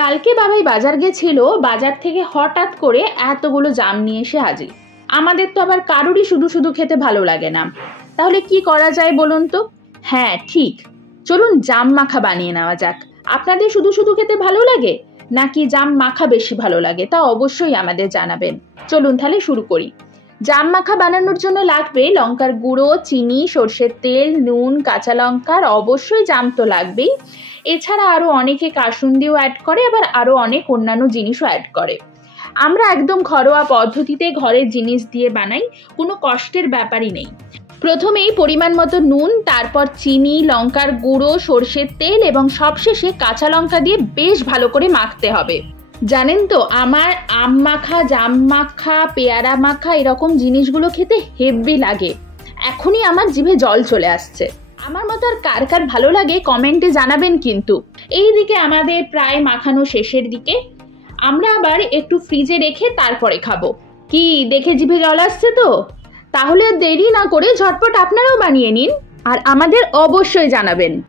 কালকে বাবাই বাজার গেছিল, বাজার থেকে হঠাৎ করে এতগুলো জাম নিয়ে এসে হাজির। আমাদের তো আবার কারোরই শুধু শুধু খেতে ভালো লাগে না, তাহলে কি করা যায় বলুন তো? হ্যাঁ ঠিক, চলুন জাম মাখা বানিয়ে নেওয়া যাক। আপনাদের শুধু শুধু খেতে ভালো লাগে নাকি জাম মাখা বেশি ভালো লাগে, তা অবশ্যই আমাদের জানাবেন। চলুন তাহলে শুরু করি। জাম মাখা বানানোর জন্য লাগবে লঙ্কার গুঁড়ো, চিনি, সর্ষের তেল, নুন, কাঁচা লঙ্কার, অবশ্যই জাম তো লাগবেই। এছাড়া আরো অনেকে কাসুন্দিও অ্যাড করে, আবার আরো অনেক অন্যান্য জিনিসও অ্যাড করে। আমরা একদম ঘরোয়া পদ্ধতিতে ঘরের জিনিস দিয়ে বানাই, কোনো কষ্টের ব্যাপারই নেই। প্রথমেই পরিমাণ মতো নুন, তারপর চিনি, লঙ্কার গুঁড়ো, সর্ষের তেল এবং সবশেষে কাঁচা লঙ্কা দিয়ে বেশ ভালো করে মাখতে হবে। জানেন তো, আমার আম মাখা, জাম মাখা, পেয়ারা মাখা এরকম জিনিসগুলো খেতে হেব্বি লাগে। এখনই আমার জিভে জল চলে আসছে। আমার মতো আর কার কার ভালো লাগে কমেন্টে জানাবেন কিন্তু। এইদিকে আমাদের প্রায় মাখানো শেষের দিকে। আমরা আবার একটু ফ্রিজে রেখে তারপরে খাবো। কি দেখে জিভে জল আসছে তো? তাহলে দেরি না করে ঝটপট আপনারাও বানিয়ে নিন আর আমাদের অবশ্যই জানাবেন।